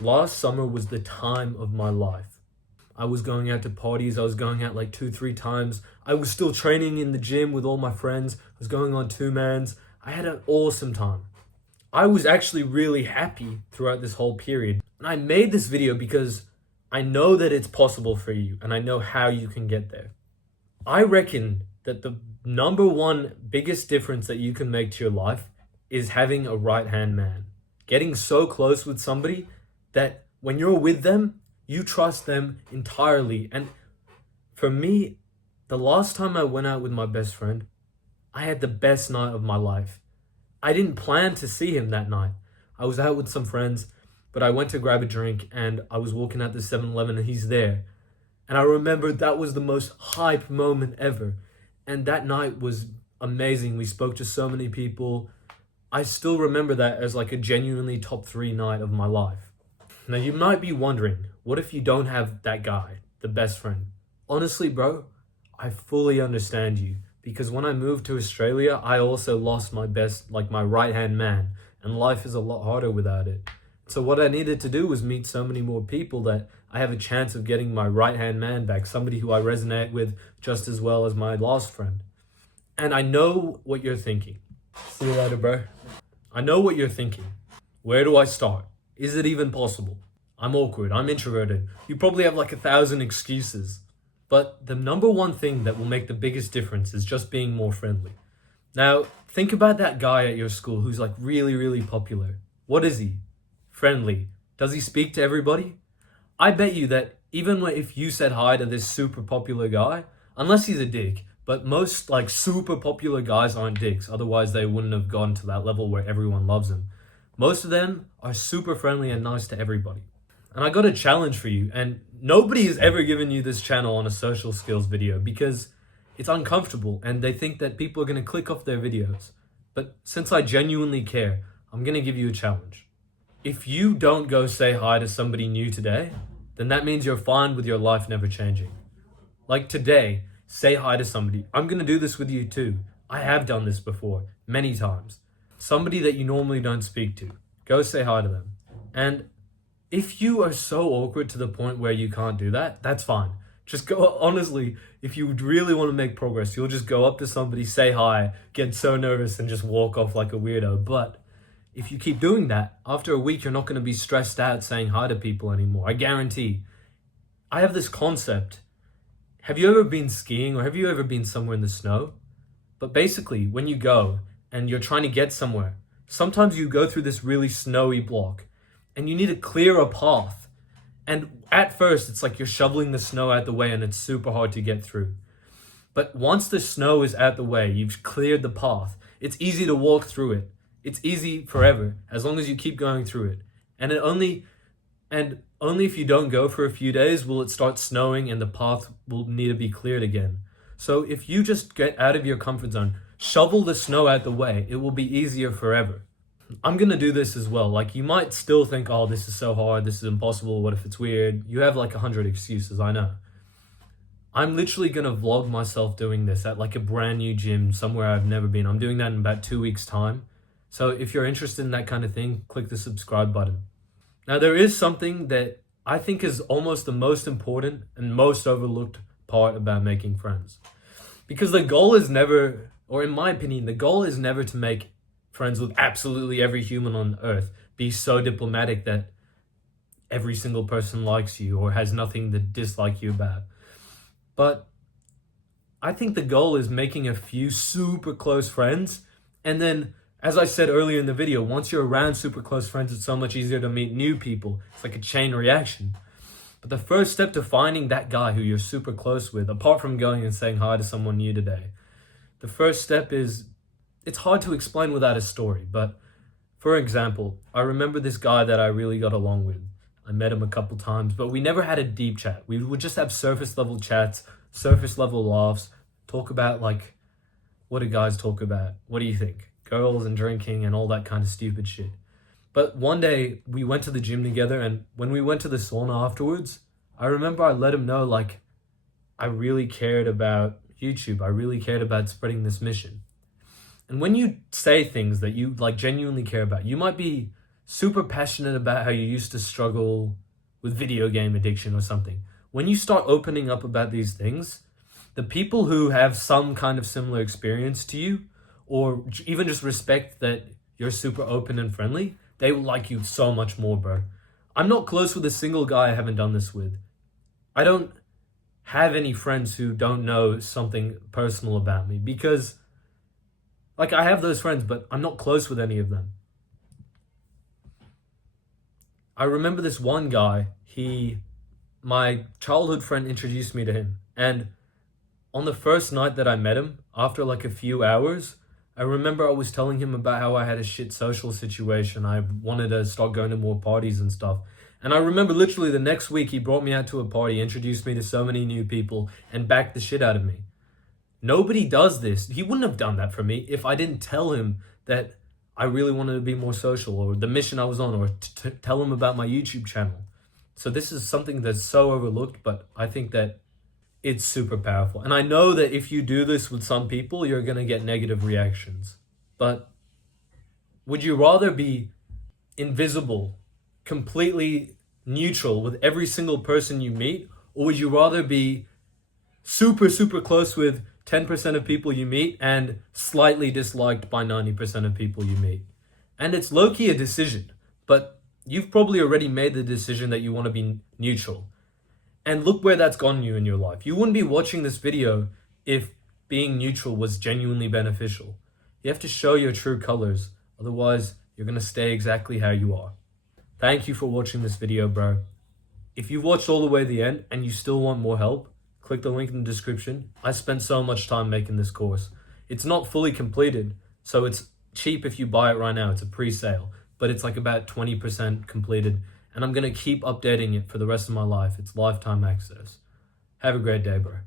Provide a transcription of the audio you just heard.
Last summer was the time of my life. I was going out to parties. I was going out like 2, 3 times. I was still training in the gym with all my friends. I was going on 2-mans. I had an awesome time. I was actually really happy throughout this whole period. And I made this video because I know that it's possible for you and I know how you can get there. I reckon that the number one biggest difference that you can make to your life is having a right hand man. Getting so close with somebody that when you're with them, you trust them entirely. And for me, the last time I went out with my best friend, I had the best night of my life. I didn't plan to see him that night. I was out with some friends, but I went to grab a drink and I was walking out the 7-Eleven and he's there. And I remember that was the most hype moment ever. And that night was amazing. We spoke to so many people. I still remember that as like a genuinely top 3 night of my life. Now you might be wondering, what if you don't have that guy, the best friend? Honestly, bro, I fully understand you. Because when I moved to Australia, I also lost my right-hand man. And life is a lot harder without it. So what I needed to do was meet so many more people that I have a chance of getting my right-hand man back. Somebody who I resonate with just as well as my last friend. And I know what you're thinking. See you later, bro. I know what you're thinking. Where do I start? Is it even possible? I'm awkward. I'm introverted. You probably have like 1,000 excuses. But the number one thing that will make the biggest difference is just being more friendly. Now, think about that guy at your school who's like really, really popular. What is he? Friendly. Does he speak to everybody? I bet you that even if you said hi to this super popular guy, unless he's a dick, but most like super popular guys aren't dicks, otherwise they wouldn't have gone to that level where everyone loves them. Most of them are super friendly and nice to everybody. And I got a challenge for you, and nobody has ever given you this channel on a social skills video because it's uncomfortable and they think that people are going to click off their videos. But since I genuinely care, I'm going to give you a challenge. If you don't go say hi to somebody new today, then that means you're fine with your life never changing. Like today, say hi to somebody. I'm going to do this with you too. I have done this before, many times. Somebody that you normally don't speak to. Go say hi to them. And if you are so awkward to the point where you can't do that, that's fine. Just go, honestly, if you really want to make progress, you'll just go up to somebody, say hi, get so nervous and just walk off like a weirdo. But if you keep doing that, after a week, you're not going to be stressed out saying hi to people anymore. I guarantee. I have this concept. Have you ever been skiing or have you ever been somewhere in the snow? But basically, when you go and you're trying to get somewhere, sometimes you go through this really snowy block and you need to clear a path. And at first, it's like you're shoveling the snow out the way and it's super hard to get through. But once the snow is out the way, you've cleared the path, it's easy to walk through it. It's easy forever, as long as you keep going through it. And only if you don't go for a few days will it start snowing and the path will need to be cleared again. So if you just get out of your comfort zone, shovel the snow out the way, it will be easier forever. I'm going to do this as well. Like, you might still think, oh, this is so hard, this is impossible, what if it's weird? You have like 100 excuses, I know. I'm literally going to vlog myself doing this at like a brand new gym somewhere I've never been. I'm doing that in about 2 weeks' time. So if you're interested in that kind of thing, click the subscribe button. Now, there is something that I think is almost the most important and most overlooked part about making friends. Because the goal is never, or in my opinion, the goal is never to make friends with absolutely every human on earth. Be so diplomatic that every single person likes you or has nothing to dislike you about. But I think the goal is making a few super close friends. And then, as I said earlier in the video, once you're around super close friends, it's so much easier to meet new people. It's like a chain reaction. But the first step to finding that guy who you're super close with, apart from going and saying hi to someone new today, the first step is, it's hard to explain without a story, but for example, I remember this guy that I really got along with. I met him a couple times, but we never had a deep chat. We would just have surface level chats, surface level laughs, talk about like, what do guys talk about? What do you think? Girls and drinking and all that kind of stupid shit. But one day we went to the gym together, and when we went to the sauna afterwards, I remember I let him know like, I really cared about YouTube. I really cared about spreading this mission. And when you say things that you like genuinely care about, you might be super passionate about how you used to struggle with video game addiction or something. When you start opening up about these things, the people who have some kind of similar experience to you, or even just respect that you're super open and friendly, they will like you so much more, bro. I'm not close with a single guy I haven't done this with. I don't have any friends who don't know something personal about me because, like, I have those friends, but I'm not close with any of them. I remember this one guy, my childhood friend introduced me to him. And on the first night that I met him, after like a few hours, I remember I was telling him about how I had a shit social situation. I wanted to start going to more parties and stuff. And I remember literally the next week he brought me out to a party, introduced me to so many new people, and backed the shit out of me. Nobody does this. He wouldn't have done that for me if I didn't tell him that I really wanted to be more social, or the mission I was on, or tell him about my YouTube channel. So this is something that's so overlooked, but I think that it's super powerful. And I know that if you do this with some people, you're going to get negative reactions. But would you rather be invisible, completely neutral with every single person you meet, or would you rather be super, super close with 10% of people you meet and slightly disliked by 90% of people you meet? And it's low-key a decision, but you've probably already made the decision that you want to be neutral. And look where that's gotten you in your life. You wouldn't be watching this video if being neutral was genuinely beneficial. You have to show your true colors, otherwise you're going to stay exactly how you are. Thank you for watching this video, bro. If you've watched all the way to the end and you still want more help, click the link in the description. I spent so much time making this course. It's not fully completed, so it's cheap if you buy it right now. It's a pre-sale, but it's like about 20% completed, and I'm going to keep updating it for the rest of my life. It's lifetime access. Have a great day, bro.